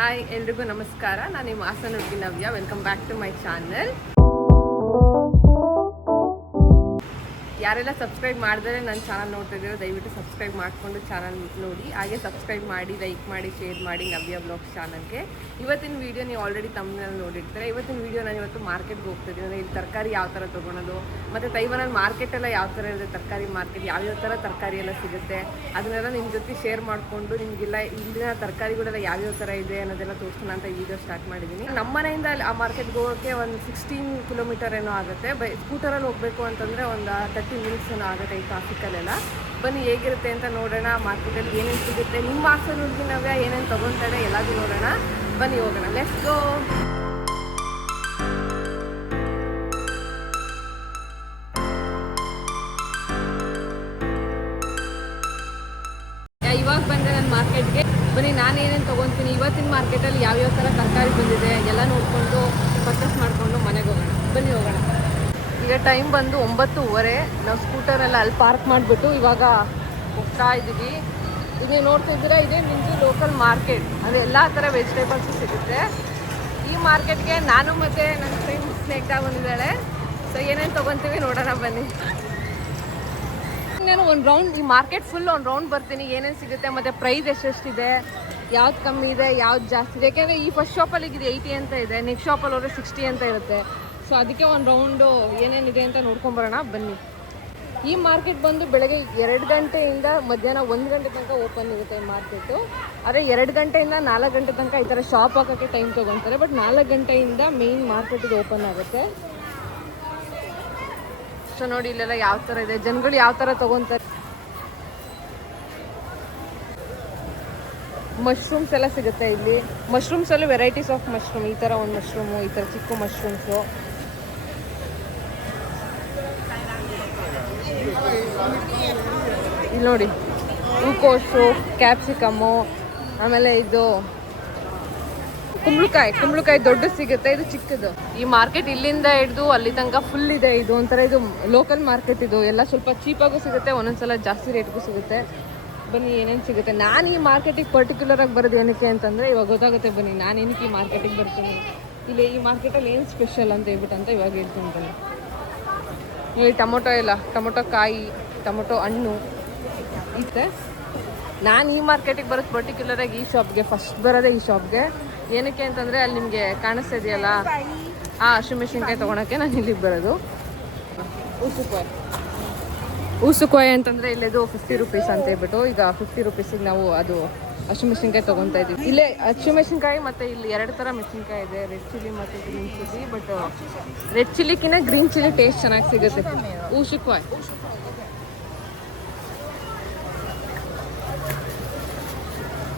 Hi ಎಲ್ರಿಗೂ ನಮಸ್ಕಾರ. ನಾನು ನಿಮ್ಮ ಹಾಸನ ಹುಡುಗಿ Navya. Welcome back to my channel. ಯಾರೆಲ್ಲ ಸಬ್ಸ್ಕ್ರೈಬ್ ಮಾಡಿದ್ರೆ ನನ್ನ ಚಾನಲ್ ನೋಡ್ತಿದ್ದೀರೋ ದಯವಿಟ್ಟು ಸಬ್ಸ್ಕ್ರೈಬ್ ಮಾಡಿಕೊಂಡು ಚಾನಲ್ ನೋಡಿ. ಹಾಗೆ ಸಬ್ಸ್ಕ್ರೈಬ್ ಮಾಡಿ, ಲೈಕ್ ಮಾಡಿ, ಶೇರ್ ಮಾಡಿ ನವ್ಯ ಬ್ಲಾಗ್ಸ್ ಚಾನಲ್ಗೆ. ಇವತ್ತಿನ ವೀಡಿಯೋ ನೀವು ಆಲ್ರೆಡಿ ತಮ್ಮನಲ್ಲಿ ನೋಡಿರ್ತಾರೆ. ಇವತ್ತಿನ ವೀಡಿಯೋ ನಾನು ಇವತ್ತು ಮಾರ್ಕೆಟ್ಗೆ ಹೋಗ್ತಿದ್ದೀನಿ. ಅಂದರೆ ಇಲ್ಲಿ ತರಕಾರಿ ಯಾವ ಥರ ತೊಗೊಳೋದು, ಮತ್ತು ತೈವಾನಲ್ಲಿ ಮಾರ್ಕೆಟೆಲ್ಲ ಯಾವ ಥರ ಇರುತ್ತೆ, ತರಕಾರಿ ಮಾರ್ಕೆಟ್ ಯಾವ್ಯಾವ ಥರ ತರಕಾರಿ ಎಲ್ಲ ಸಿಗುತ್ತೆ ಅದನ್ನೆಲ್ಲ ನಿಮ್ಮ ಜೊತೆ ಶೇರ್ ಮಾಡಿಕೊಂಡು ನಿಮಗೆಲ್ಲ ಇಲ್ಲಿನ ತರಕಾರಿಗಳೆಲ್ಲ ಯಾವ್ಯಾವ ಥರ ಇದೆ ಅನ್ನೋದೆಲ್ಲ ತೋರಿಸೋಣ ಅಂತ ವೀಡಿಯೋ ಸ್ಟಾರ್ಟ್ ಮಾಡಿದ್ದೀನಿ. ನಮ್ಮ ಮನೆಯಿಂದ ಆ ಮಾರ್ಕೆಟ್ಗೆ ಹೋಗೋಕ್ಕೆ ಒಂದು 16 ಕಿಲೋಮೀಟರ್ ಏನೋ ಆಗುತ್ತೆ. ಸ್ಕೂಟರಲ್ಲಿ ಹೋಗಬೇಕು ಅಂತಂದರೆ ಒಂದು 30 ಮಿನಿಟ್ಸ್ ಏನೋ ಆಗುತ್ತೆ ಈ ಟ್ರಾಫಿಕಲ್ಲೆಲ್ಲ. ಬನ್ನಿ ಹೇಗಿರುತ್ತೆ ಅಂತ ನೋಡೋಣ. ಮಾರ್ಕೆಟಲ್ಲಿ ಏನೇನು ಸಿಗುತ್ತೆ, ನಿಮ್ಮ ಹಾಸನ ಹುಡುಗಿ ನವ್ಯ ಏನೇನು ತೊಗೊಳ್ತಾಳೆ ಎಲ್ಲದೂ ನೋಡೋಣ. ಬನ್ನಿ ಹೋಗೋಣ, ಲೆಟ್ಸ್ ಗೋ. ಇವಾಗ ಬಂದೆ ನಾನು ಮಾರ್ಕೆಟ್ಗೆ. ಬನ್ನಿ ನಾನು ಏನೇನು ತೊಗೊತೀನಿ, ಇವತ್ತಿನ ಮಾರ್ಕೆಟಲ್ಲಿ ಯಾವ್ಯಾವ ಥರ ತರಕಾರಿ ಬಂದಿದೆ ಎಲ್ಲ ನೋಡಿಕೊಂಡು ಪರ್ಚೇಸ್ ಮಾಡಿಕೊಂಡು ಮನೆಗೆ ಹೋಗೋಣ. ಬನ್ನಿ ಹೋಗೋಣ. ಈಗ ಟೈಮ್ ಬಂದು 9:30. ನಾವು ಸ್ಕೂಟರೆಲ್ಲ ಅಲ್ಲಿ ಪಾರ್ಕ್ ಮಾಡಿಬಿಟ್ಟು ಇವಾಗ ಹೋಗ್ತಾ ಇದ್ದೀವಿ. ಈಗ ನೋಡ್ತಾ ಇದ್ದೀರಾ, ಇದೇ ನಿಂದು ಲೋಕಲ್ ಮಾರ್ಕೆಟ್. ಅಂದರೆ ಎಲ್ಲ ಥರ ವೆಜಿಟೇಬಲ್ಸು ಸಿಗುತ್ತೆ. ಈ ಮಾರ್ಕೆಟ್ಗೆ ನಾನು ಮತ್ತು ನನ್ನ ಫ್ರೆಂಡ್ ಸ್ನೇಹಿತ ಬಂದಿದ್ದಾಳೆ. ಸೊ ಏನೇನು ತೊಗೊತೀವಿ ನೋಡೋಣ ಬನ್ನಿ. ನಾನು ಒಂದು ರೌಂಡ್ ಈ ಮಾರ್ಕೆಟ್ ಫುಲ್ ಒಂದು ರೌಂಡ್ ಬರ್ತೀನಿ, ಏನೇನು ಸಿಗುತ್ತೆ ಮತ್ತು ಪ್ರೈಸ್ ಎಷ್ಟೆಷ್ಟಿದೆ, ಯಾವ್ದು ಕಮ್ಮಿ ಇದೆ, ಯಾವ್ದು ಜಾಸ್ತಿ ಇದೆ. ಯಾಕೆಂದರೆ ಈ ಫಸ್ಟ್ ಶಾಪಲ್ಲಿ ಇದು 80 ಅಂತ ಇದೆ, ನೆಕ್ಸ್ಟ್ ಶಾಪಲ್ಲಿ ಹೋದರೆ 60 ಅಂತ ಇರುತ್ತೆ. ಸೊ ಅದಕ್ಕೆ ಒಂದು ರೌಂಡು ಏನೇನಿದೆ ಅಂತ ನೋಡ್ಕೊಂಬರೋಣ ಬನ್ನಿ. ಈ ಮಾರ್ಕೆಟ್ ಬಂದು ಬೆಳಗ್ಗೆ 2 ಗಂಟೆಯಿಂದ ಮಧ್ಯಾಹ್ನ 1 ಗಂಟೆ ತನಕ ಓಪನ್ ಇರುತ್ತೆ ಈ ಮಾರ್ಕೆಟು. ಆದರೆ 2 ಗಂಟೆಯಿಂದ 4 ಗಂಟೆ ತನಕ ಈ ಥರ ಶಾಪ್ ಹಾಕೋಕ್ಕೆ ಟೈಮ್ ತೊಗೊತಾರೆ. ಬಟ್ 4 ಗಂಟೆಯಿಂದ ಮೇಯ್ನ್ ಮಾರ್ಕೆಟಿಗೆ ಓಪನ್ ಆಗುತ್ತೆ. ಸೊ ನೋಡಿ ಇಲ್ಲೆಲ್ಲ ಯಾವ ಥರ ಇದೆ, ಜನಗಳು ಯಾವ ಥರ ತೊಗೊತಾರೆ. ಮಶ್ರೂಮ್ಸ್ ಎಲ್ಲ ಸಿಗುತ್ತೆ ಇಲ್ಲಿ. ಮಶ್ರೂಮ್ಸಲ್ಲೂ ವೆರೈಟೀಸ್ ಆಫ್ ಮಶ್ರೂಮ್. ಈ ಥರ ಒಂದು ಮಶ್ರೂಮು, ಈ ಥರ ಚಿಕ್ಕ ಮಶ್ರೂಮ್ಸು. ಇಲ್ಲಿ ನೋಡಿ ಹೂಕೋಸು, ಕ್ಯಾಪ್ಸಿಕಮ್ಮು, ಆಮೇಲೆ ಇದು ಕುಂಬಳಕಾಯಿ ದೊಡ್ಡ ಸಿಗುತ್ತೆ, ಇದು ಚಿಕ್ಕದು. ಈ ಮಾರ್ಕೆಟ್ ಇಲ್ಲಿಂದ ಹಿಡಿದು ಅಲ್ಲಿ ತನಕ ಫುಲ್ ಇದೆ. ಇದು ಒಂಥರ ಇದು ಲೋಕಲ್ ಮಾರ್ಕೆಟ್. ಇದು ಎಲ್ಲ ಸ್ವಲ್ಪ ಚೀಪಾಗೂ ಸಿಗುತ್ತೆ, ಒಂದೊಂದ್ಸಲ ಜಾಸ್ತಿ ರೇಟ್ಗೂ ಸಿಗುತ್ತೆ. ಬನ್ನಿ ಏನೇನು ಸಿಗುತ್ತೆ. ನಾನು ಈ ಮಾರ್ಕೆಟಿಗೆ ಪರ್ಟಿಕ್ಯುಲರಾಗಿ ಬರೋದು ಏನಕ್ಕೆ ಅಂತಂದರೆ ಇವಾಗ ಗೊತ್ತಾಗುತ್ತೆ. ಬನ್ನಿ ನಾನು ಏನಕ್ಕೆ ಈ ಮಾರ್ಕೆಟಿಗೆ ಬರ್ತೀನಿ, ಇಲ್ಲಿ ಈ ಮಾರ್ಕೆಟಲ್ಲಿ ಏನು ಸ್ಪೆಷಲ್ ಅಂತ ಹೇಳ್ಬಿಟ್ಟು ಅಂತ ಇವಾಗ ಹೇಳ್ತೀನಿ ಬನ್ನಿ. ಇಲ್ಲಿ ಟೊಮೊಟೊ ಇಲ್ಲ, ಟೊಮೊಟೊ ಕಾಯಿ, ಟೊಮೊಟೊ ಹಣ್ಣು ಇತ್ತೆ. ನಾನು ಈ ಮಾರ್ಕೆಟಿಗೆ ಬರೋದು ಪರ್ಟಿಕ್ಯುಲರಾಗಿ ಈ ಶಾಪ್ಗೆ, ಫಸ್ಟ್ ಬರೋದೇ ಈ ಶಾಪ್ಗೆ. ಏನಕ್ಕೆ ಅಂತಂದರೆ ಅಲ್ಲಿ ನಿಮಗೆ ಕಾಣಿಸ್ತಾ ಇದೆಯಲ್ಲ ಹಸಿಮೆಣಸಿನ್ಕಾಯಿ ತೊಗೊಳಕ್ಕೆ ನಾನು ಇಲ್ಲಿಗೆ ಬರೋದು. ಊಸುಕಾಯಿ ಅಂತಂದರೆ ಇಲ್ಲಿದು 50 ರೂಪೀಸ್ ಅಂತ ಹೇಳ್ಬಿಟ್ಟು ಈಗ 50 ರೂಪೀಸಿಗೆ ನಾವು ಅದು ಹಸಿಮೆಣಸಿನ್ಕಾಯಿ ತೊಗೊತಾ ಇದ್ದೀವಿ. ಇಲ್ಲೇ ಹಸಿಮೆಣಸಿನ್ಕಾಯಿ ಮತ್ತು ಇಲ್ಲಿ 2 ಥರ ಮೆಣಸಿನ್ಕಾಯಿ ಇದೆ, ರೆಡ್ ಚಿಲ್ಲಿ ಮತ್ತು ಗ್ರೀನ್ ಚಿಲ್ಲಿ. ಬಟ್ ರೆಡ್ ಚಿಲ್ಲಿಗಿಂತ ಗ್ರೀನ್ ಚಿಲ್ಲಿ ಟೇಸ್ಟ್ ಚೆನ್ನಾಗಿ ಸಿಗುತ್ತೆ. ಊಸುಕಾಯಿ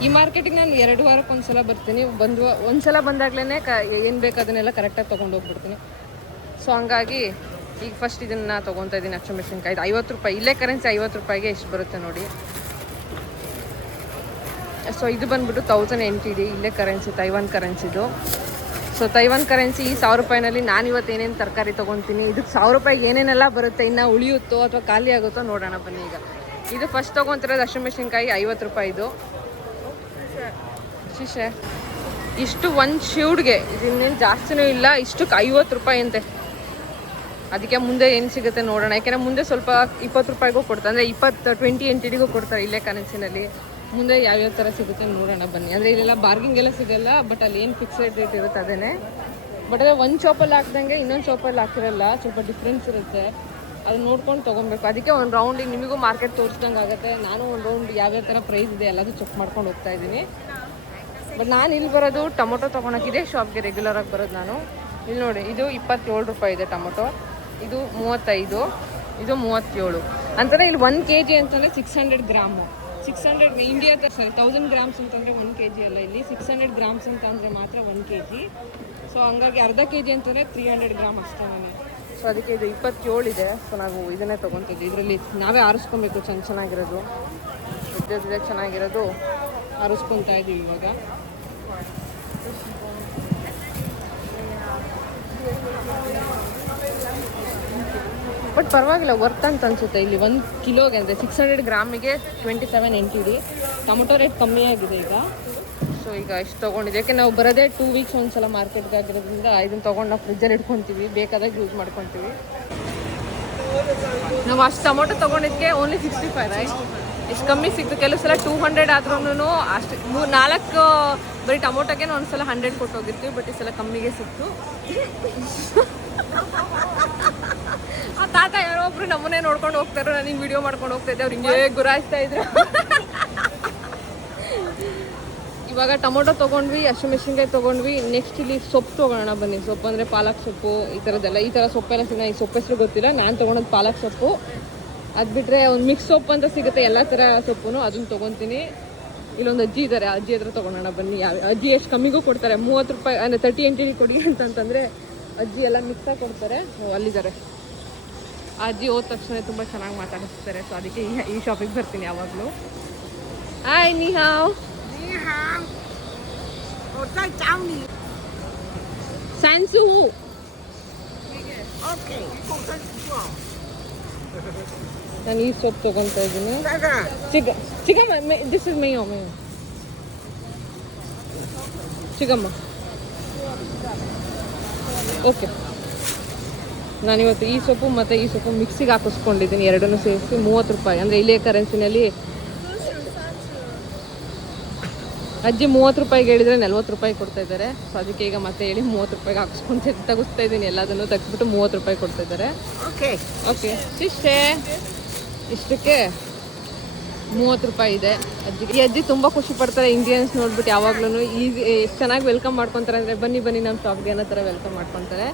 ಈ ಮಾರ್ಕೆಟಿಗೆ ನಾನು 2 ವಾರಕ್ಕೆ ಒಂದ್ಸಲ ಬರ್ತೀನಿ. ಒಂದ್ಸಲ ಬಂದಾಗ್ಲೇ ಏನು ಬೇಕು ಅದನ್ನೆಲ್ಲ ಕರೆಕ್ಟಾಗಿ ತೊಗೊಂಡು ಹೋಗ್ಬಿಡ್ತೀನಿ. ಸೊ ಹಂಗಾಗಿ ಈಗ ಫಸ್ಟ್ ಇದನ್ನು ತೊಗೊತಾ ಇದ್ದೀನಿ. ಹಸಿಮೆಣಸಿನ್ಕಾಯಿ 50 ರೂಪಾಯಿ. ಇಲ್ಲೇ ಕರೆನ್ಸಿ 50 ರೂಪಾಯಿಗೆ ಎಷ್ಟು ಬರುತ್ತೆ ನೋಡಿ. ಸೊ ಇದು ಬಂದ್ಬಿಟ್ಟು 1000 NTD ಇಲ್ಲೇ ಕರೆನ್ಸಿ, ತೈವಾನ್ ಕರೆನ್ಸಿದು. ಸೊ ತೈವಾನ್ ಕರೆನ್ಸಿ ಈ 1000 ರೂಪಾಯಿನಲ್ಲಿ ನಾನು ಇವತ್ತು ಏನೇನು ತರಕಾರಿ ತೊಗೊತೀನಿ, ಇದಕ್ಕೆ 1000 ರೂಪಾಯಿಗೆ ಏನೇನೆಲ್ಲ ಬರುತ್ತೆ, ಇನ್ನು ಉಳಿಯುತ್ತೋ ಅಥವಾ ಖಾಲಿ ಆಗುತ್ತೋ ನೋಡೋಣ ಬನ್ನಿ. ಈಗ ಇದು ಫಸ್ಟ್ ತೊಗೊತಿರೋದು ಹಸಿಮೆಣಸಿನ್ಕಾಯಿ 50 ರೂಪಾಯಿದು ಶಿಶೆ. ಇಷ್ಟು ಒಂದು ಶಿವ್ಡ್ಗೆ ಇದು ಇನ್ನೇನು ಜಾಸ್ತಿನೂ ಇಲ್ಲ, ಇಷ್ಟಕ್ಕೆ 50 ರೂಪಾಯಿ ಅಂತೆ. ಅದಕ್ಕೆ ಮುಂದೆ ಏನು ಸಿಗುತ್ತೆ ನೋಡೋಣ. ಯಾಕೆಂದರೆ ಮುಂದೆ ಸ್ವಲ್ಪ 20 ರೂಪಾಯಿಗೂ ಕೊಡ್ತಾರೆ, ಅಂದರೆ 20 NTDಗೂ ಕೊಡ್ತಾರೆ ಇಲ್ಲೇ ಕರೆನ್ಸಿನಲ್ಲಿ. ಮುಂದೆ ಯಾವ್ಯಾವ ಥರ ಸಿಗುತ್ತೆ ನೋಡೋಣ ಬನ್ನಿ. ಅಂದರೆ ಇಲ್ಲೆಲ್ಲ ಬಾರ್ಗಿಂಗ್ ಎಲ್ಲ ಸಿಗೋಲ್ಲ, ಬಟ್ ಅಲ್ಲಿ ಏನು ಫಿಕ್ಸೆಡ್ ರೇಟ್ ಇರುತ್ತೆ ಅದೇ. ಬಟ್ ಅದೇ ಒಂದು ಶಾಪಲ್ಲಿ ಹಾಕ್ದಂಗೆ ಇನ್ನೊಂದು ಶಾಪಲ್ಲಿ ಹಾಕಿರಲ್ಲ, ಸ್ವಲ್ಪ ಡಿಫ್ರೆನ್ಸ್ ಇರುತ್ತೆ. ಅದನ್ನ ನೋಡ್ಕೊಂಡು ತೊಗೊಬೇಕು. ಅದಕ್ಕೆ ಒಂದು ರೌಂಡಿಗೆ ನಿಮಗೂ ಮಾರ್ಕೆಟ್ ತೋರಿಸ್ದಂಗೆ ಆಗುತ್ತೆ. ನಾನು ಒಂದು ರೌಂಡ್ ಯಾವ್ಯಾವ ಥರ ಪ್ರೈಸ್ ಇದೆ ಎಲ್ಲದೂ ಚೆಕ್ ಮಾಡ್ಕೊಂಡು ಹೋಗ್ತಾ ಇದ್ದೀನಿ. ಬಟ್ ನಾನು ಇಲ್ಲಿ ಬರೋದು ಟೊಮೊಟೊ ತೊಗೊಳಕ್ಕಿದೆ ಶಾಪ್ಗೆ ರೆಗ್ಯುಲರಾಗಿ ಬರೋದು ನಾನು. ಇಲ್ಲಿ ನೋಡಿ ಇದು 27 ರೂಪಾಯಿ ಇದೆ ಟೊಮೊಟೊ, ಇದು 35, ಇದು 37. ಅಂತಂದರೆ ಇಲ್ಲಿ 1 kg ಅಂತಂದರೆ 600 ಗ್ರಾಮು. 600 ಇಂಡಿಯಾದ 1000 ಗ್ರಾಮ್ಸ್ ಅಂತಂದರೆ 1 kg ಅಲ್ಲ, ಇಲ್ಲಿ 600 ಗ್ರಾಮ್ಸ್ ಅಂತ ಅಂದರೆ ಮಾತ್ರ 1 kg. ಸೊ ಹಂಗಾಗಿ ಅರ್ಧ kg ಅಂತಂದರೆ 300 ಗ್ರಾಮ್ ಅಷ್ಟೇ ನಾನು. ಸೊ ಅದಕ್ಕೆ ಇದು 27 ಇದೆ. ಸೊ ನಾವು ಇದನ್ನೇ ತೊಗೊತಿದ್ವಿ. ಇದರಲ್ಲಿ ನಾವೇ ಆರಿಸ್ಕೊಬೇಕು ಚೆನ್ನಾಗಿರೋದು, ಇದ್ದಿದ್ದೆ ಚೆನ್ನಾಗಿರೋದು ಆರಿಸ್ಕೊತಾ ಇದ್ದೀವಿ ಇವಾಗ. ಬಟ್ ಪರವಾಗಿಲ್ಲ, ವರ್ತ್ ಅಂತ ಅನಿಸುತ್ತೆ. ಇಲ್ಲಿ 1 ಕಿಲೋಗೆ ಅಂದರೆ 600 ಗ್ರಾಮಿಗೆ 27 NTD. ಟೊಮೊಟೊ ರೇಟ್ ಕಮ್ಮಿ ಆಗಿದೆ ಈಗ. ಸೊ ಈಗ ಇಷ್ಟು ತೊಗೊಂಡಿದ್ದೆ. ಯಾಕೆ ನಾವು ಬರೋದೇ 2 ವೀಕ್ಸ್ ಒಂದ್ಸಲ ಮಾರ್ಕೆಟ್ಗೆ ಆಗಿರೋದ್ರಿಂದ ಇದನ್ನು ತೊಗೊಂಡು ನಾವು ಫ್ರಿಜ್ಜಲ್ಲಿ ಇಟ್ಕೊತೀವಿ, ಬೇಕಾದಾಗ ಯೂಸ್ ಮಾಡ್ಕೊತೀವಿ. ನಾವು ಅಷ್ಟು ಟೊಮೊಟೊ ತೊಗೊಂಡಿದ್ದಕ್ಕೆ ಓನ್ಲಿ 65 ರೈಟ್. ಇಷ್ಟು ಕಮ್ಮಿ ಸಿಕ್ತು. ಕೆಲವು ಸಲ 200 ಆದ್ರೂ ಅಷ್ಟು 4 ಬರೀ ಟೊಮೊಟೊಗೆ ಒಂದ್ಸಲ 100 ಕೊಟ್ಟು ಹೋಗಿರ್ತೀವಿ. ಬಟ್ ಈ ಸಲ ಕಮ್ಮಿಗೆ ಸಿಕ್ತು. ಆ ತಾತ ಯಾರೋ ಒಬ್ರು ನಮ್ಮನ್ನೇ ನೋಡ್ಕೊಂಡು ಹೋಗ್ತಾರೋ, ನನಗೆ ವಿಡಿಯೋ ಮಾಡ್ಕೊಂಡು ಹೋಗ್ತಾ ಇದ್ದೆ. ಅವ್ರು ಹಿಂಗೆ ಗುರಾಯಿಸ್ತಾ ಇದ್ರು. ಇವಾಗ ಟೊಮೊಟೊ ತೊಗೊಂಡ್ವಿ, ಹಸಿಮೆಣಸಿನ್ಕಾಯಿ ತೊಗೊಂಡ್ವಿ. ನೆಕ್ಸ್ಟ್ ಇಲ್ಲಿ ಸೊಪ್ಪು ತೊಗೊಳ್ಳೋಣ ಬನ್ನಿ. ಸೊಪ್ಪು ಅಂದರೆ ಪಾಲಕ್ ಸೊಪ್ಪು, ಈ ಥರದ್ದೆಲ್ಲ. ಈ ಥರ ಸೊಪ್ಪೆಲ್ಲ ಸಿಗೋಣ. ಈ ಸೊಪ್ಪು ಹೆಸರು ಗೊತ್ತಿಲ್ಲ. ನಾನು ತೊಗೊಳೋದು ಪಾಲಕ್ ಸೊಪ್ಪು. ಅದು ಬಿಟ್ಟರೆ ಒಂದು ಮಿಕ್ಸ್ ಸೊಪ್ಪು ಅಂತ ಸಿಗುತ್ತೆ, ಎಲ್ಲ ಥರ ಸೊಪ್ಪು, ಅದನ್ನು ತೊಗೊತೀನಿ. ಇಲ್ಲೊಂದು ಅಜ್ಜಿ ಇದ್ದಾರೆ, ಅಜ್ಜಿ ಹತ್ರ ತೊಗೊಳೋಣ ಬನ್ನಿ. ಅಜ್ಜಿ ಎಷ್ಟು ಕಮ್ಮಿಗೂ ಕೊಡ್ತಾರೆ, 30 ರೂಪಾಯಿ ಅಂದರೆ 30 NTD ಕೊಡಿ ಅಂತಂತಂದರೆ ಅಜ್ಜಿ ಎಲ್ಲ ಮಿಕ್ಸಾಗಿ ಕೊಡ್ತಾರೆ. ಅಲ್ಲಿದ್ದಾರೆ ಆ ಅಜ್ಜಿ. ಹೋದ ತಕ್ಷಣ ತುಂಬ ಚೆನ್ನಾಗಿ ಮಾತಾಡಿಸ್ತಾರೆ. ಸೊ ಅದಕ್ಕೆ ಈ ಶಾಪಿಗೆ ಬರ್ತೀನಿ ಯಾವಾಗಲೂ. ಹಾಯ್, ನೀ ಹಾವ್. ಸ್ಯಾನ್ಸು. ನಾನು ಈ ಸೊಪ್ಪು ತೊಗೊತಾ ಇದ್ದೀನಿ. ಚಿಕ್ಕಮ್ಮ, ದಿಸ್ ಇಸ್ ಮೇಯೋ ಚಿಕ್ಕಮ್ಮ. ಓಕೆ, ನಾನಿವತ್ತು ಈ ಸೊಪ್ಪು ಮತ್ತು ಈ ಸೊಪ್ಪು ಮಿಕ್ಸಿಗೆ ಹಾಕಿಸ್ಕೊಂಡಿದ್ದೀನಿ. ಎರಡನ್ನೂ ಸೇರಿಸಿ 30 ರೂಪಾಯಿ. ಅಂದರೆ ಇಲ್ಲೇ ಕರೆನ್ಸಿನಲ್ಲಿ ಅಜ್ಜಿ 30 ರೂಪಾಯಿಗೆ ಹೇಳಿದರೆ 40 ರೂಪಾಯಿ ಕೊಡ್ತಾ ಇದ್ದಾರೆ. ಸೊ ಅದಕ್ಕೆ ಈಗ ಮತ್ತೆ ಹೇಳಿ 30 ರೂಪಾಯಿಗೆ ಹಾಕಿಸ್ಕೊಂಡು ತೆಗಿಸ್ತಾ ಇದ್ದೀನಿ. ಎಲ್ಲದನ್ನು ತೆಗೆದ್ಬಿಟ್ಟು 30 ರೂಪಾಯಿ ಕೊಡ್ತಾ ಇದ್ದಾರೆ. ಓಕೆ ಇಷ್ಟೇ. ಇಷ್ಟಕ್ಕೆ 30 ರೂಪಾಯಿ ಇದೆ ಅಜ್ಜಿಗೆ. ಈ ಅಜ್ಜಿ ತುಂಬ ಖುಷಿ ಪಡ್ತಾರೆ ಇಂಡಿಯನ್ಸ್ ನೋಡ್ಬಿಟ್ಟು. ಯಾವಾಗ್ಲೂ ಈಸಿ ಎಷ್ಟು ಚೆನ್ನಾಗಿ ವೆಲ್ಕಮ್ ಮಾಡ್ಕೊತಾರೆ ಅಂದರೆ, ಬನ್ನಿ ನಮ್ಮ ಶಾಪ್ಗೆ ಅನ್ನೋ ಥರ ವೆಲ್ಕಮ್ ಮಾಡ್ಕೊತಾರೆ.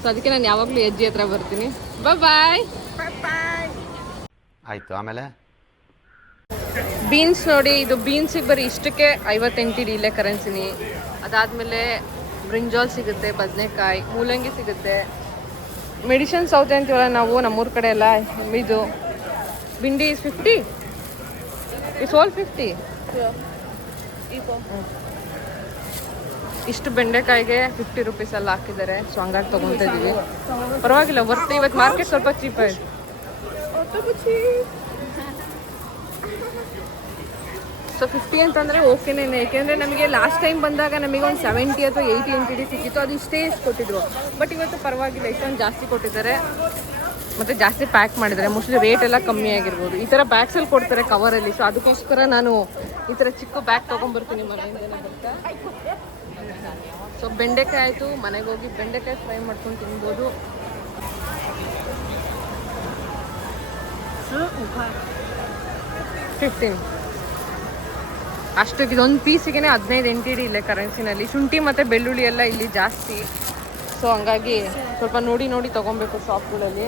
ಸೊ ಅದಕ್ಕೆ ನಾನು ಯಾವಾಗಲೂ ಅಜ್ಜಿ ಹತ್ರ ಬರ್ತೀನಿ. ಬಾಯ್. ಆಯಿತು. ಆಮೇಲೆ ಬೀನ್ಸ್ ನೋಡಿ, ಇದು ಬೀನ್ಸಿಗೆ ಬರೀ ಇಷ್ಟಕ್ಕೆ 50 NTD ಇಲ್ಲೇ ಕರೆನ್ಸಿನಿ. ಅದಾದಮೇಲೆ ಬ್ರಿಂಜಾಲ್ ಸಿಗುತ್ತೆ, ಬದನೆಕಾಯಿ, ಮೂಲಂಗಿ ಸಿಗುತ್ತೆ. ಮೆಡಿಷನ್ ಸೌತೆ ಅಂತೀವಲ್ಲ ನಾವು ನಮ್ಮೂರ ಕಡೆ ಎಲ್ಲ, ಇದು ಭಿಂಡಿ ಇಸ್ 50. It's all 50. ಇಷ್ಟು ಬೆಂಡೆಕಾಯಿಗೆ 50 ರೂಪೀಸ್ ಎಲ್ಲ ಹಾಕಿದ್ದಾರೆ. ಸೊ ಹಂಗಾಗಿ ತೊಗೊತಾ ಇದ್ದೀವಿ. ಪರವಾಗಿಲ್ಲ, ವರ್ತ್. ಇವತ್ತು ಮಾರ್ಕೆಟ್ ಸ್ವಲ್ಪ ಚೀಪ್ ಆಯಿತು. ಸೊ 50 ಅಂತಂದರೆ ಓಕೆನೇ. ಏಕೆಂದರೆ ನಮಗೆ ಲಾಸ್ಟ್ ಟೈಮ್ ಬಂದಾಗ ನಮಗೆ ಒಂದು 70 ಅಥವಾ 80 NTD ಸಿಕ್ಕಿತ್ತು. ಅದು ಇಷ್ಟೇ ಕೊಟ್ಟಿದ್ರು. ಬಟ್ ಇವತ್ತು ಪರವಾಗಿಲ್ಲ, ಇಷ್ಟೊಂದು ಜಾಸ್ತಿ ಕೊಟ್ಟಿದ್ದಾರೆ. ಮತ್ತು ಜಾಸ್ತಿ ಪ್ಯಾಕ್ ಮಾಡಿದ್ದಾರೆ. ಮೋಸ್ಟ್ಲಿ ರೇಟ್ ಎಲ್ಲ ಕಮ್ಮಿ ಆಗಿರ್ಬೋದು. ಈ ಥರ ಬ್ಯಾಗ್ಸಲ್ಲಿ ಕೊಡ್ತಾರೆ ಕವರಲ್ಲಿ. ಸೊ ಅದಕ್ಕೋಸ್ಕರ ನಾನು ಈ ಥರ ಚಿಕ್ಕ ಬ್ಯಾಗ್ ತೊಗೊಂಡ್ಬರ್ತೀನಿ ಮನೆಯಿಂದನೇ ಬರ್ತಾ. ಸೊ ಬೆಂಡೆಕಾಯಿ ಆಯಿತು. ಮನೆಗೆ ಹೋಗಿ ಬೆಂಡೆಕಾಯಿ ಫ್ರೈ ಮಾಡ್ಕೊಂಡು ತಿನ್ಬೋದು. 15 ಅಷ್ಟು. ಇದೊಂದು ಪೀಸಿಗೆ 15 NTD ಇಲ್ಲೇ ಕರೆನ್ಸಿನಲ್ಲಿ. ಶುಂಠಿ ಮತ್ತು ಬೆಳ್ಳುಳ್ಳಿ ಎಲ್ಲ ಇಲ್ಲಿ ಜಾಸ್ತಿ. ಸೊ ಹಂಗಾಗಿ ಸ್ವಲ್ಪ ನೋಡಿ ತೊಗೊಬೇಕು ಶಾಪ್ಗಳಲ್ಲಿ.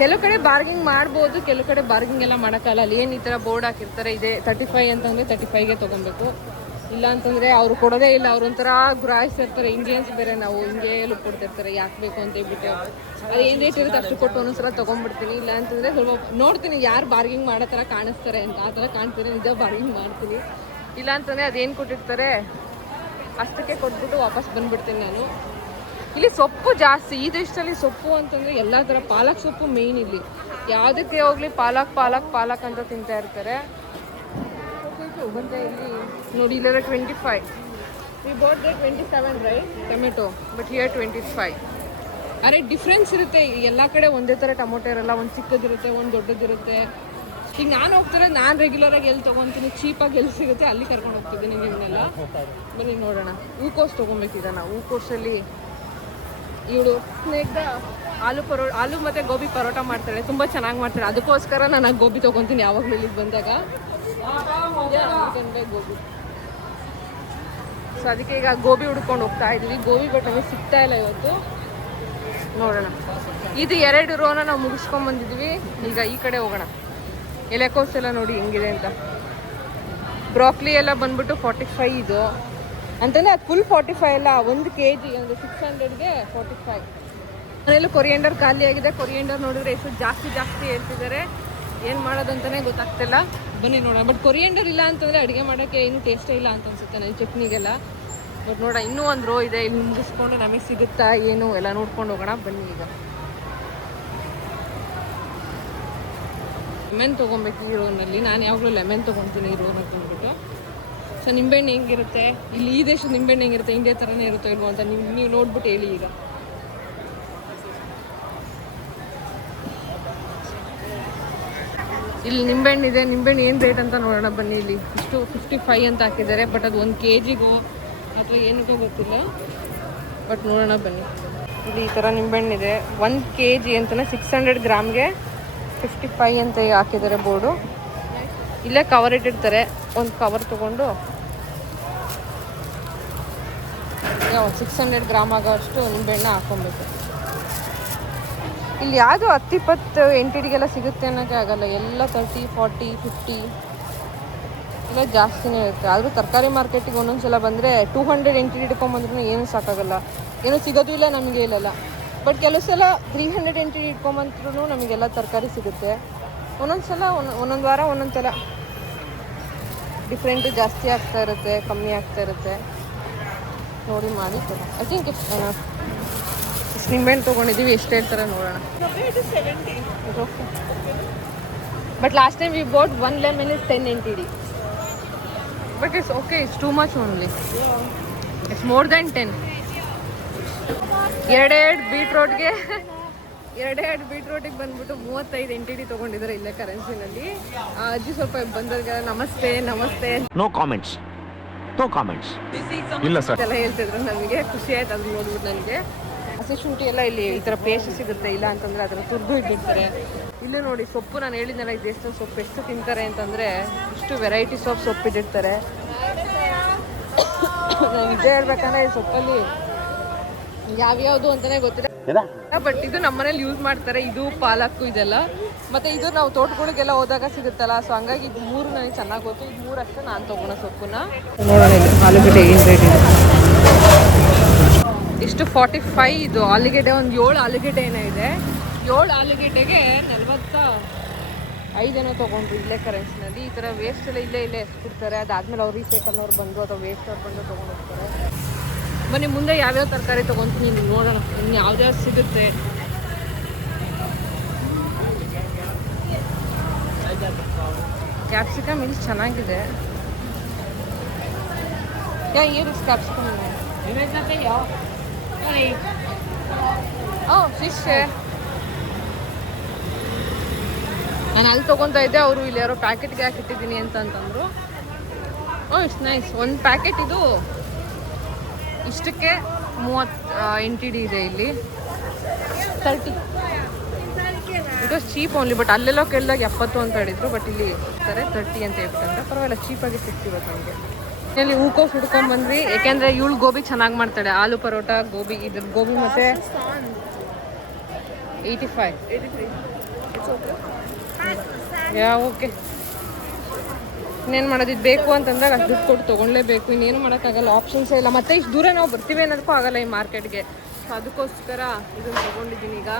ಕೆಲವು ಕಡೆ ಬಾರ್ಗಿಂಗ್ ಮಾಡ್ಬೋದು, ಕೆಲವು ಕಡೆ ಬಾರ್ಗಿಂಗ್ ಎಲ್ಲ ಮಾಡೋಕ್ಕಲ್ಲ. ಅಲ್ಲಿ ಏನು ಈ ಥರ ಬೋರ್ಡ್ ಹಾಕಿರ್ತಾರೆ, ಇದೆ 35 ಅಂತಂದರೆ 35ಗೆ ತೊಗೊಬೇಕು. ಇಲ್ಲ ಅಂತಂದರೆ ಅವರು ಕೊಡೋದೇ ಇಲ್ಲ. ಅವ್ರು ಒಂಥರ ಗುರಾಯಿಸ್ತಿರ್ತಾರೆ. ಇಂಡಿಯನ್ಸ್ ಬೇರೆ, ನಾವು ಹಿಂಗೆ ಲುಕ್ ಕೊಡ್ತಿರ್ತಾರೆ. ಯಾಕೆ ಬೇಕು ಅಂತ ಹೇಳ್ಬಿಟ್ಟು ಅದು ಏನು ರೇಟ್ ಇರುತ್ತೆ ಅಷ್ಟು ಕೊಟ್ಟು ಒಂದೊಂದ್ಸಲ ತೊಗೊಂಡ್ಬಿಡ್ತೀನಿ. ಇಲ್ಲ ಅಂತಂದರೆ ಸ್ವಲ್ಪ ನೋಡ್ತೀನಿ ಯಾರು ಬಾರ್ಗಿಂಗ್ ಮಾಡೋ ಥರ ಕಾಣಿಸ್ತಾರೆ ಅಂತ. ಆ ಥರ ಕಾಣ್ತೀನಿ, ನಿಜ ಬಾರ್ಗಿಂಗ್ ಮಾಡ್ತೀನಿ. ಇಲ್ಲ ಅಂತಂದರೆ ಅದೇನು ಕೊಟ್ಟಿರ್ತಾರೆ ಅಷ್ಟಕ್ಕೆ ಕೊಟ್ಬಿಟ್ಟು ವಾಪಸ್ ಬಂದುಬಿಡ್ತೀನಿ ನಾನು. ಇಲ್ಲಿ ಸೊಪ್ಪು ಜಾಸ್ತಿ. ಈ ದೇಶದಲ್ಲಿ ಸೊಪ್ಪು ಅಂತಂದರೆ ಎಲ್ಲ ಥರ. ಪಾಲಕ್ ಸೊಪ್ಪು ಮೇಯ್ನ್ ಇಲ್ಲಿ. ಯಾವುದಕ್ಕೆ ಹೋಗಲಿ ಪಾಲಕ್ ಅಂತ ತಿಂತಾ ಇರ್ತಾರೆ. ಬಂದರೆ ಇಲ್ಲಿ ನೋಡಿ, ಇಲ್ಲೆಲ್ಲ 25. We bought they 27 right tomato, but here 25. ಅರೆ ಡಿಫ್ರೆನ್ಸ್ ಇರುತ್ತೆ. ಎಲ್ಲ ಕಡೆ ಒಂದೇ ಥರ ಟೊಮೊಟೊ ಇರಲ್ಲ. ಒಂದು ಚಿಕ್ಕದಿರುತ್ತೆ, ಒಂದು ದೊಡ್ಡದಿರುತ್ತೆ. ಈಗ ನಾನು ಹೋಗ್ತಾರೆ, ನಾನು ರೆಗ್ಯುಲರಾಗಿ ಎಲ್ಲಿ ತೊಗೊತೀನಿ, ಚೀಪಾಗಿ ಎಲ್ಲಿ ಸಿಗುತ್ತೆ ಅಲ್ಲಿ ಕರ್ಕೊಂಡು ಹೋಗ್ತಿದ್ದೀನಿ ನಿಮ್ಮನ್ನೆಲ್ಲ. ಬನ್ನಿ ನೋಡೋಣ. ಹೂಕೋಸು ತೊಗೊಬೇಕೀಗ ನಾವು. ಹೂಕೋಸಲ್ಲಿ ಇವಳು ಸ್ನೇಕ್ದ ಆಲೂ ಮತ್ತು ಗೋಬಿ ಪರೋಟ ಮಾಡ್ತಾಳೆ. ತುಂಬ ಚೆನ್ನಾಗಿ ಮಾಡ್ತಾಳೆ. ಅದಕ್ಕೋಸ್ಕರ ನಾನು ಆ ಗೋಬಿ ತೊಗೊತೀನಿ ಯಾವಾಗಲೂ ಇಲ್ಲಿಗೆ ಬಂದಾಗ. ಗೋಬಿ. ಸೊ ಅದಕ್ಕೆ ಈಗ ಗೋಬಿ ಹುಡ್ಕೊಂಡು ಹೋಗ್ತಾ ಇದ್ದೀವಿ. ಗೋಬಿ ಬಟ್ ನಮಗೆ ಸಿಗ್ತಾ ಇಲ್ಲ ಇವತ್ತು. ನೋಡೋಣ. ಇದು 2 ರೋನ ನಾವು ಮುಗಿಸ್ಕೊಂಡ್ಬಂದಿದ್ವಿ. ಈಗ ಈ ಕಡೆ ಹೋಗೋಣ. ಎಲೆಕೋಸು ಎಲ್ಲ ನೋಡಿ ಹೆಂಗಿದೆ ಅಂತ. ಬ್ರಾಕ್ಲಿ ಎಲ್ಲ ಬಂದ್ಬಿಟ್ಟು 45 ಇದು ಅಂತಂದರೆ ಅದು ಫುಲ್ 45 ಅಲ್ಲ, 1 kg ಒಂದು 600ಗೆ 45. ಮನೇಲಿ ಕೊರಿಯಂಡರ್ ಖಾಲಿ ಆಗಿದೆ. ಕೊರಿಯಂಡರ್ ನೋಡಿದ್ರೆ ಎಷ್ಟು ಜಾಸ್ತಿ ಹೇಳ್ತಿದ್ದಾರೆ. ಏನು ಮಾಡೋದು ಅಂತಲೇ ಗೊತ್ತಾಗ್ತಿಲ್ಲ. ಬನ್ನಿ ನೋಡೋಣ. ಬಟ್ ಕೊರಿಯಂಡರ್ ಇಲ್ಲ ಅಂತಂದರೆ ಅಡುಗೆ ಮಾಡೋಕ್ಕೆ ಏನು ಟೇಸ್ಟೇ ಇಲ್ಲ ಅಂತ ಅನ್ಸುತ್ತೆ ನನಗೆ, ಚಟ್ನಿಗೆಲ್ಲ. ಬಟ್ ನೋಡ, ಇನ್ನೂ ಒಂದು ರೋ ಇದೆ. ಇಲ್ಲಿ ಮುಗಿಸ್ಕೊಂಡು ನಮಗೆ ಸಿಗುತ್ತಾ ಏನು ಎಲ್ಲ ನೋಡ್ಕೊಂಡು ಹೋಗೋಣ. ಬನ್ನಿ. ಈಗ ಲೆಮನ್ ತೊಗೊಬೇಕು ಈ ರೋನಲ್ಲಿ. ನಾನು ಯಾವಾಗಲೂ ಲೆಮನ್ ತೊಗೊತೀನಿ ಈ ರೋನ ತಂದ್ಬಿಟ್ಟು. ಸೊ ನಿಂಬೆಹಣ್ಣು ಹೆಂಗಿರುತ್ತೆ, ಇಲ್ಲಿ ಈ ದೇಶದ ನಿಂಬೆಹಣ್ಣು ಹೆಂಗಿರುತ್ತೆ, ಇಂಡಿಯಾ ಥರನೇ ಇರುತ್ತೋ ಇಲ್ವೋ ಅಂತ ನೀವು ನೋಡ್ಬಿಟ್ಟು ಹೇಳಿ. ಈಗ ಇಲ್ಲಿ ನಿಂಬೆಹಣ್ಣಿದೆ, ನಿಂಬೆಹಣ್ಣು ಏನು ರೇಟ್ ಅಂತ ನೋಡೋಣ ಬನ್ನಿ. ಇಲ್ಲಿ ಇಷ್ಟು 55 ಅಂತ ಹಾಕಿದ್ದಾರೆ, ಬಟ್ ಅದು 1 kgಗೋ ಅಥವಾ ಏನಕ್ಕೋ ಗೊತ್ತಿಲ್ಲ, ಬಟ್ ನೋಡೋಣ ಬನ್ನಿ. ಇಲ್ಲಿ ಈ ಥರ ನಿಂಬೆಹಣ್ಣಿದೆ, 1 kg ಅಂತಲೇ 600 ಗ್ರಾಮ್ಗೆ 55 ಅಂತ ಹಾಕಿದ್ದಾರೆ ಬೋರ್ಡು. ಇಲ್ಲೇ ಕವರ್ ಇಟ್ಟಿರ್ತಾರೆ, ಒಂದು ಕವರ್ ತೊಗೊಂಡು 600 ಗ್ರಾಮ್ ಆಗೋಷ್ಟು ನಿಂಬೆಹಣ್ಣು ಹಾಕೊಬೇಕು. ಇಲ್ಲಿ ಯಾವುದು 10-20 NTDಗೆಲ್ಲ ಸಿಗುತ್ತೆ ಅನ್ನೋಕ್ಕೆ ಆಗಲ್ಲ, ಎಲ್ಲ 30, 40, 50 ಎಲ್ಲ ಜಾಸ್ತಿನೇ ಇರುತ್ತೆ. ಆದರೂ ತರಕಾರಿ ಮಾರ್ಕೆಟಿಗೆ ಒಂದೊಂದು ಸಲ ಬಂದರೆ 200 NTD ಇಟ್ಕೊಂಬಂದ್ರೂ ಏನೂ ಸಾಕಾಗಲ್ಲ, ಏನೂ ಸಿಗೋದು ಇಲ್ಲ ನಮಗೆ ಇಲ್ಲಲ್ಲ. ಬಟ್ ಕೆಲವು ಸಲ 300 NTD ಇಟ್ಕೊಂಬಂದ್ರೂ ನಮಗೆಲ್ಲ ತರಕಾರಿ ಸಿಗುತ್ತೆ. ಒಂದೊಂದು ಸಲ ಒಂದೊಂದು ವಾರ ಒಂದೊಂದು ಸಲ ಡಿಫ್ರೆಂಟು ಜಾಸ್ತಿ ಆಗ್ತಾ ಇರುತ್ತೆ, ಕಮ್ಮಿ ಆಗ್ತಾ ಇರುತ್ತೆ. ನೋಡಿ ಮಾಡಿ ಐ ಥಿಂಕ್ ಇಷ್ಟು ನಿಂಬೆಹಣ್ಣು ತೊಗೊಂಡಿದ್ದೀವಿ, ಎಷ್ಟು ಹೇಳ್ತಾರೆ ನೋಡೋಣ. But last time we boat 1 lemon is 10 NTD. But it's okay, it's too much only, it's more than 10. ಎರಡೆರಡು ಬೀಟ್ರೋಟ್ಗೆ ಬಂದ್ಬಿಟ್ಟು 35 NTD ತೊಗೊಂಡಿದ್ದಾರೆ ಇಲ್ಲೇ ಕರೆನ್ಸಿನಲ್ಲಿ. ಅಜ್ಜಿ ಸ್ವಲ್ಪ ಬಂದವ್ರಿಗೆ ನಮಸ್ತೆ ನೋ ಕಾಮೆಂಟ್ಸ್ ಇಲ್ಲ ಸರ್ ಎಲ್ಲ ಹೇಳ್ತಿದ್ರು. ನಮಗೆ ಖುಷಿ ಆಯ್ತು ಅದು ನೋಡ್ಬಿಟ್ಟು. ನನಗೆ ಹಸಿ ಶುಂಠಿ ಎಲ್ಲ ಇಲ್ಲಿ ಈ ಥರ ಪೇಸ್ಟ್ ಸಿಗುತ್ತೆ, ಇಲ್ಲ ಅಂತಂದರೆ ಅದರ ತುರ್ದು ಇಟ್ಟಿರ್ತಾರೆ. ಇಲ್ಲೇ ನೋಡಿ ಸೊಪ್ಪು, ನಾನು ಹೇಳಿದ್ನಲ್ಲ ಈ ದೇಶದ ಸೊಪ್ಪು ಎಷ್ಟು ತಿಂತಾರೆ ಅಂತಂದರೆ ಇಷ್ಟು ವೆರೈಟೀಸ್ ಆಫ್ ಸೊಪ್ಪು ಇಟ್ಟಿರ್ತಾರೆ. ನಾನು ನಿಜ ಹೇಳ್ಬೇಕಂದ್ರೆ ಈ ಸೊಪ್ಪಲ್ಲಿ ಯಾವ್ಯಾವುದು ಅಂತಲೇ ಗೊತ್ತಿಲ್ಲ, ಬಟ್ ಇದು ನಮ್ಮ ಮನೇಲಿ ಯೂಸ್ ಮಾಡ್ತಾರೆ. ಇದು ಪಾಲಕ್ಕು ಇದೆಲ್ಲ, ಮತ್ತು ಇದು ನಾವು ತೋಟಗಳಿಗೆಲ್ಲ ಹೋದಾಗ ಸಿಗುತ್ತಲ್ಲ, ಸೊ ಹಂಗಾಗಿ ಇದು 3 ನನಗೆ ಚೆನ್ನಾಗಿ ಗೊತ್ತು. ಇದು 3 ಅಷ್ಟೇ ನಾನು ತೊಗೊಳೋ ಸೊಪ್ಪನ್ನ. ನೋಡೋಣ ಇದು ಆಲೂಗಡ್ಡೆ ಏನು ರೇಟ್ ಇದೆ. ಇಷ್ಟು 45 ಇದು ಆಲೂಗೆಡ್ಡೆ. ಒಂದು 7 ಆಲೂಗೆಡ್ಡೆ ಏನೋ ಇದೆ, 7 ಆಲೂಗೆಡ್ಡೆಗೆ 45 ಏನೋ ತೊಗೊಂಡ್ರು ಇಲ್ಲೇ ಕರೆನ್ಸಿನಲ್ಲಿ. ಈ ಥರ ವೇಸ್ಟ್ ಎಲ್ಲ ಇಲ್ಲೇ ಎಸ್ಬಿಡ್ತಾರೆ. ಅದಾದಮೇಲೆ ಅವ್ರು ರೀಸೈಕಲ್ನವ್ರು ಬಂದು ಅಥವಾ ವೇಸ್ಟ್ ಅವ್ರು ಬಂದು ತೊಗೊಂಡು ಹೋಗ್ತಾರೆ. ಬನ್ನಿ ಮುಂದೆ ಯಾವ್ಯಾವ ತರಕಾರಿ ತೊಗೊತೀನಿ ನೀವು ನೋಡೋಣ, ಇನ್ನು ಯಾವ್ದ್ಯಾವ್ದು ಸಿಗುತ್ತೆ. ಕ್ಯಾಪ್ಸಿಕಮ್ ಇಲ್ಲಿ ಚೆನ್ನಾಗಿದೆ. ಏನಿಸ್ ಕ್ಯಾಪ್ಸಿಕಮ್ ಫಿಶ್ ನಾನು ಅಲ್ಲಿ ತೊಗೊತಾ ಇದ್ದೆ, ಅವರು ಇಲ್ಲಿ ಯಾರೋ ಪ್ಯಾಕೆಟ್ಗೆ ಹಾಕಿಟ್ಟಿದ್ದೀನಿ ಅಂತಂದರು. It's nice. ಒಂದು ಪ್ಯಾಕೆಟ್ ಇದು ಇಷ್ಟಕ್ಕೆ 30 NTD ಇದೆ, ಇಲ್ಲಿ 30. It was cheap only, but ಅಲ್ಲೆಲ್ಲೋ ಕೇಳಿದಾಗ 70 ಅಂತ ಹೇಳಿದ್ರು, ಬಟ್ ಇಲ್ಲಿ ಸರಿ 30 ಅಂತ ಹೇಳ್ಬಿಟ್ಟಂದ್ರೆ ಪರವಾಗಿಲ್ಲ, ಚೀಪಾಗಿ ಸಿಗ್ತಿವತ್ತು ನಮಗೆ. ಇಲ್ಲಿ ಹೂಕೋಸು ಹುಡ್ಕೊಂಡ್ಬಂದ್ವಿ, ಯಾಕೆಂದರೆ ಇವಳು ಗೋಬಿ ಚೆನ್ನಾಗಿ ಮಾಡ್ತಾಳೆ. ಆಲೂ ಪರೋಟ, ಗೋಬಿ, ಇದ್ರ ಗೋಬಿ ಮತ್ತು 85. ಓಕೆ. ಇನ್ನೇನು ಮಾಡೋದು, ಇದು ಬೇಕು ಅಂತಂದಾಗ ಅದು ದುಡ್ಡು ಕೊಟ್ಟು ತೊಗೊಳ್ಳೇಬೇಕು, ಇನ್ನೇನು ಮಾಡೋಕ್ಕಾಗಲ್ಲ, ಆಪ್ಷನ್ಸೇ ಇಲ್ಲ. ಮತ್ತು ಇಷ್ಟು ದೂರ ನಾವು ಬರ್ತೀವಿ ಅನ್ನೋದಕ್ಕೂ ಆಗಲ್ಲ ಈ ಮಾರ್ಕೆಟ್ಗೆ. ಸೊ ಅದಕ್ಕೋಸ್ಕರ ಇದನ್ನು ತೊಗೊಂಡಿದ್ದೀನಿ. ಈಗ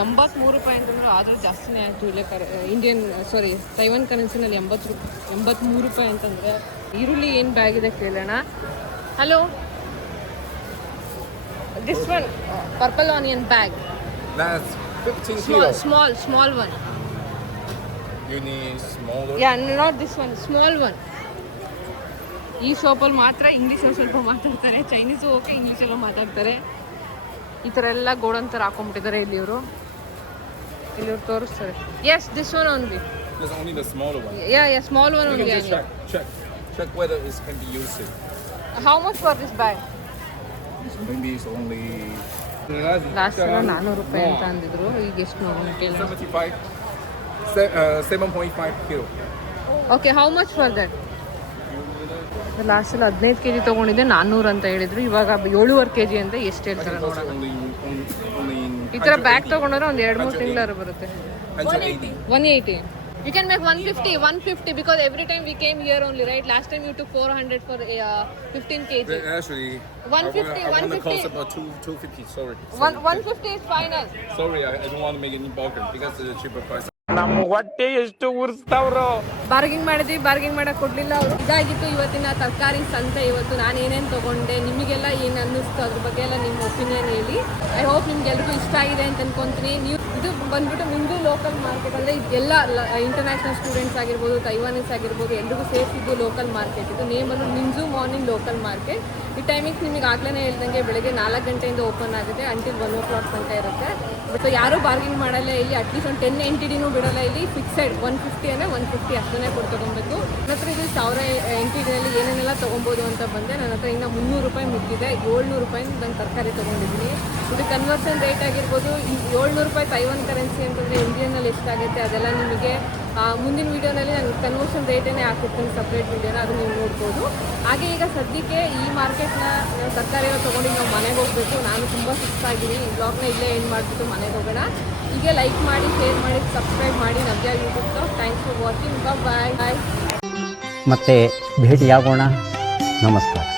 83 ರೂಪಾಯಿ ಅಂತಂದ್ರೆ ಆದರೂ ಜಾಸ್ತಿನೇ ಆಯಿತು ಇಲ್ಲೇ ತೈವಾನ್ ಕರೆನ್ಸಿನಲ್ಲಿ 83 ರೂಪಾಯಿ ಅಂತಂದರೆ. ಈರುಳ್ಳಿ ಏನು ಬ್ಯಾಗ್ ಇದೆ ಕೇಳೋಣ. Hello, this one purple onion bag. Small one. You need smaller? Yeah, not this one, small one. ಈ ಶಾಪಲ್ಲಿ ಮಾತ್ರ ಇಂಗ್ಲೀಷಲ್ಲಿ ಸ್ವಲ್ಪ ಮಾತಾಡ್ತಾರೆ, ಚೈನೀಸು ಓಕೆ, ಇಂಗ್ಲೀಷಲ್ಲೂ ಮಾತಾಡ್ತಾರೆ. ಈ ಥರ ಎಲ್ಲ ಗೋಡನ್ ಥರ ಹಾಕೊಂಡ್ಬಿಟ್ಟಿದ್ದಾರೆ ಇಲ್ಲಿವರು ತೋರಿಸ್ತಾರೆ. Yes, this one only. There's only the smaller one. Yeah, small one only. You can just check whether it can be used. How much for this bag? Maybe it's only last 400 ರೂಪಾಯಿ ಅಂತ ಅಂದಿದ್ರು, ಈಗ ಎಷ್ಟು ನೋಡಿ ಕೇಳೋಣ. 7.5 kilo. Okay, how much for that? Last 15 kg ತೊಗೊಂಡಿದ್ದೆ 400 ಅಂತ ಹೇಳಿದ್ರು, ಇವಾಗ 7.5 kg ಅಂತ ಎಷ್ಟು ಹೇಳ್ತಾರೆ ನೋಡೋಣ. ಈ ಥರ ಬ್ಯಾಗ್ ತೊಗೊಂಡ್ರೆ ಒಂದು 2-3 ತಿಂಗಳಾರು ಬರುತ್ತೆ. 180. You can make 150 because every time we came here only, right? Last time you took 400 for 15 kg. Actually, 150. I want to cost about 250. Sorry. 150 is final. Sorry, I don't want to make any bargain because it's a cheaper price. ನಮ್ಮ ಹೊಟ್ಟೆ ಎಷ್ಟು ಉರ್ಸ್ತಾವ್ರು. Bargaining ಮಾಡಕ್ಕೆ ಕೊಡ್ಲಿಲ್ಲ ಅವರು. ಇದಾಗಿತ್ತು ಇವತ್ತಿನ ತರಕಾರಿ ಸಂತೆ. ಇವತ್ತು ನಾನು ಏನೇನು ತೊಗೊಂಡೆ, ನಿಮಗೆಲ್ಲ ಏನು ಅನ್ನಿಸ್ತು ಅದ್ರ ಬಗ್ಗೆ ಎಲ್ಲ ನಿಮ್ಮ ಒಪಿನಿಯನ್ ಹೇಳಿ. ಐ ಹೋಪ್ ನಿಮ್ಗೆಲ್ರಿಗೂ ಇಷ್ಟ ಆಗಿದೆ ಅಂತ ಅನ್ಕೊಂತೀನಿ. ನೀವು ಇದು ಬಂದ್ಬಿಟ್ಟು ನಿಮ್ಮದು ಲೋಕಲ್ ಮಾರ್ಕೆಟ್ ಅಂದರೆ ಎಲ್ಲ ಇಂಟರ್ನ್ಯಾಷನಲ್ ಸ್ಟೂಡೆಂಟ್ಸ್ ಆಗಿರ್ಬೋದು, ತೈವಾನೀಸ್ ಆಗಿರ್ಬೋದು, ಎಲ್ರಿಗೂ ಸೇರಿಸಿದ್ದು ಲೋಕಲ್ ಮಾರ್ಕೆಟ್. ಇದು ನೇಮ್ ಅನ್ನು ನಿಂಜು ಮಾರ್ನಿಂಗ್ ಲೋಕಲ್ ಮಾರ್ಕೆಟ್. ಈ ಟೈಮಿಂಗ್ಸ್ ನಿಮಗೆ ಆಗಲೇ ಹೇಳ್ದಂಗೆ ಬೆಳಗ್ಗೆ 4 ಗಂಟೆಯಿಂದ ಓಪನ್ ಆಗುತ್ತೆ, ಅಂಟಿಲ್ 1 o'clock ತನಕ ಇರುತ್ತೆ. ಬಟ್ ಯಾರೂ ಬಾರ್ಗಿಂಗ್ ಮಾಡಲ್ಲ ಇಲ್ಲಿ. ಅಟ್ಲೀಸ್ಟ್ ಒಂದು 10 NTDನೂ ಬಿಡೋಲ್ಲ ಇಲ್ಲಿ. ಫಿಕ್ಸೆಡ್ 150 ಅಂದರೆ 150 ಅಷ್ಟೇ ಕೊಟ್ಟು ತೊಗೊಬೇಕು. ನನ್ನ ಹತ್ರ ಇದು 1000 NTDನಲ್ಲಿ ಏನೇನೆಲ್ಲ ತೊಗೊಬೋದು ಅಂತ ಬಂದೆ. ನನ್ನ ಹತ್ರ ಇನ್ನು 300 ರೂಪಾಯಿ ಮುಗಿದಿದೆ. 700 ರೂಪಾಯಿ ನಾನು ತರಕಾರಿ ತೊಗೊಂಡಿದ್ದೀನಿ. ಇದು ಕನ್ವರ್ಷನ್ ರೇಟ್ ಆಗಿರ್ಬೋದು. 700 ರೂಪಾಯಿ ತೈವಾನ್ ಕರೆನ್ಸಿ ಅಂತಂದರೆ ಇಂಡಿಯನ್ನಲ್ಲಿ ಎಷ್ಟಾಗುತ್ತೆ ಅದೆಲ್ಲ ನಿಮಗೆ ಮುಂದಿನ ವೀಡಿಯೋನಲ್ಲಿ ನಾನು ಕನ್ವರ್ಷನ್ ರೇಟೇ ಹಾಕಿರ್ತೀನಿ, ಸಪ್ರೇಟ್ ವೀಡಿಯೋನ, ಅದು ನೀವು ನೋಡ್ಬೋದು. ಹಾಗೆ ಈಗ ಸದ್ಯಕ್ಕೆ ಈ ಮಾರ್ಕೆಟ್ನ ತರಕಾರಿ ಎಲ್ಲ ತೊಗೊಂಡು ನಾವು ಮನೆಗೆ ಹೋಗಬೇಕು. ನಾನು ತುಂಬ ಸುಸ್ತಾಗಿದ್ದೀನಿ. ಈ ಬ್ಲಾಗ್ನ ಇಲ್ಲೇ ಎಂಡ್ ಮಾಡಿಬಿಟ್ಟು ಮನೆಗೆ ಹೋಗೋಣ. ಹೀಗೆ ಲೈಕ್ ಮಾಡಿ, ಶೇರ್ ಮಾಡಿ, ಸಬ್ಸ್ಕ್ರೈಬ್ ಮಾಡಿ ನವ್ಯ ಯೂಟ್ಯೂಬ್ಗೆ. Thanks for watching. ಬಾಯ್. ಮತ್ತೆ ಭೇಟಿಯಾಗೋಣ. ನಮಸ್ಕಾರ.